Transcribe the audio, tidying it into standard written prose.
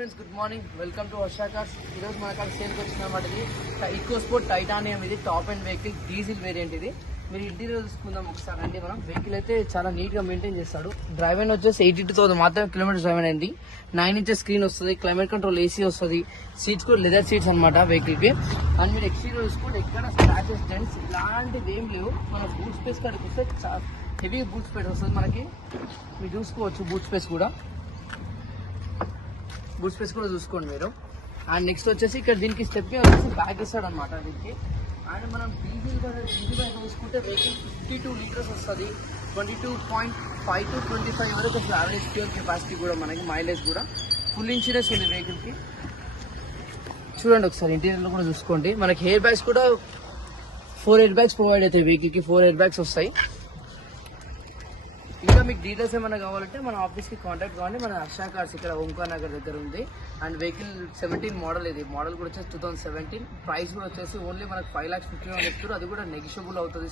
Friends, good morning. Welcome to వర్షా cars. ఈరోజు మన కాడ సేల్కి వచ్చిన అనమాట. ఇది ఈకో స్పోర్ట్ టైటానియం. ఇది top and vehicle, diesel variant. ఇది మీరు ఇంటీరియర్ చూసుకుందాం ఒకసారి అండి. మనం వెహికల్ అయితే చాలా నీట్ గా మెయింటైన్ చేస్తాడు. డ్రైవింగ్ వచ్చేసి 82,000 మాత్రమే కిలోమీటర్స్ డ్రైవ్ అయింది. 9 ఇంచెస్ స్క్రీన్ వస్తుంది, క్లైమేట్ కంట్రోల్ ఏసీ వస్తుంది, సీట్స్ కూడా లెదర్ సీట్స్ అనమాట వెహికల్ కి. అండ్ మీరు ఎక్స్టీరియర్ చూసుకుంటే ఎక్కడ స్క్రాచెస్, డెంట్స్ ఇలాంటివి ఏం లేవు. మన బూట్ స్పేస్ కాడికి వస్తే హెవీ బూట్ స్పేస్ వస్తుంది మనకి. మీరు చూసుకోవచ్చు బూట్ స్పేస్ కూడా చూసుకోండి మీరు. అండ్ నెక్స్ట్ వచ్చేసి ఇక్కడ దీనికి స్టెప్ వచ్చేసి బ్యాగ్ ఇస్తాడు అనమాట దీనికి. అండ్ మనం డీజిల్ బ్యాగ్ చూసుకుంటే వెహికల్ 52 లీటర్స్ వస్తుంది. 22.5 to 25 వరకు అసలు యావరేజ్ ఫ్యూల్ కెపాసిటీ కూడా మనకి. మైలేజ్ కూడా ఫుల్ ఇన్సూరెన్స్ ఉంది వెహికల్కి. చూడండి ఒకసారి ఇంటీరియర్లో కూడా చూసుకోండి. మనకి హెయిర్ బ్యాగ్స్ కూడా 4 ఎయిర్ బ్యాగ్స్ ప్రొవైడ్ అవుతాయి వెహికల్కి. 4 ఎయిర్ బ్యాగ్స్ వస్తాయి. ఇంకా మీకు డీటెయిల్స్ ఏమైనా కావాలంటే మన ఆఫీస్కి కాంటాక్ట్ కావాలి. మన హర్షా కార్స్ ఇక్కడ ఓంకార్ నగర్ దగ్గర ఉంది. And vehicle 17 model. ఇది మోడల్ కూడా వచ్చేసి 2017. ప్రైస్ కూడా వచ్చేసి ఓన్లీ మనకు 5,50,000 చెప్తారు. అది కూడా నెగిషియబుల్ అవుతుంది.